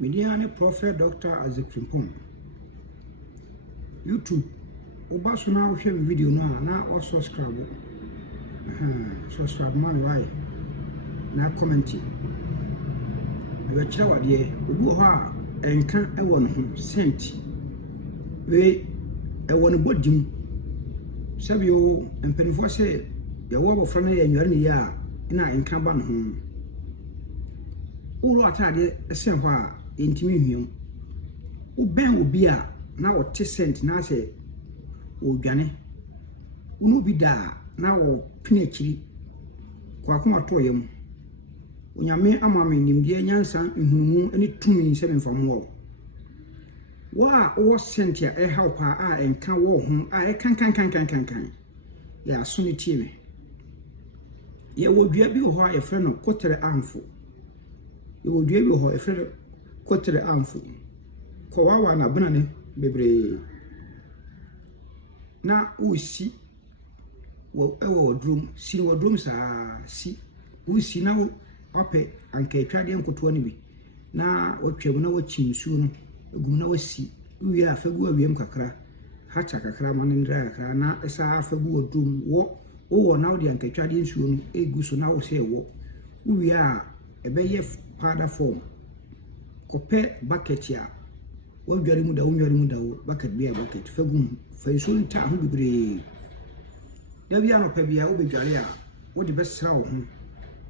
Mediane Prophet Dr. Isaac Frimpong. YouTube. Oba so na hwe video na o subscribe. Subscribe man why. Na comment. We kira wade obi ho a enka e won ho sent. We e won bodim. Sabio empenfo se ye wo bofra na ye nware ne ya ina enka ba no ho. Uru atade esen ho a intimi hwiem. Uben obi a na o te sent na se odwane. Unu bi da na o pina akiri. Kwa kuma to yem. Onyame amame nimde nyansa nhunu ani tumi se mfamwo. Wa o sent ya e help a enka wo ho a e kan. Ya suni tie. Ye wo dua bi ho a e frɛ no kotere amfo. Ye wo dua bi ho e frɛ no kotere amfo. Ko wa na bana ne bebre. Na usi wo ewo drum si wo drum sa si usi na ope anka etwade nkoto ne bi na otwam na wachi nsuo no egum na wasi wi afagu awiem kakra hacha kakra manindra kakra na esa afagu odum wo na wo de anka etwade nsuo no egu so na wo se wo wi a ebeye powder form kope bucket ya wo dware mu da wo bucket bi a bucket fagum fa nsuo nta ho bibre da bia no pa bia wo bedware a wo de besra wo ho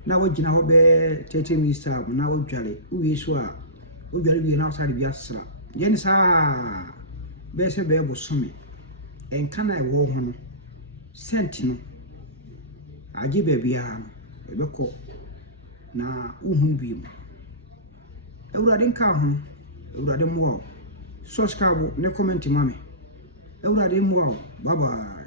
na wagina ho be 30 minutes na wodware uwi so a wodware bi na osare bi asra yen sa be se be bosome enka na ewo ho no senti no age be bia no ebeko na uhun bi mu ewurade nka ho ewurade mo subscribe ne comment mame ewurade mo bye bye.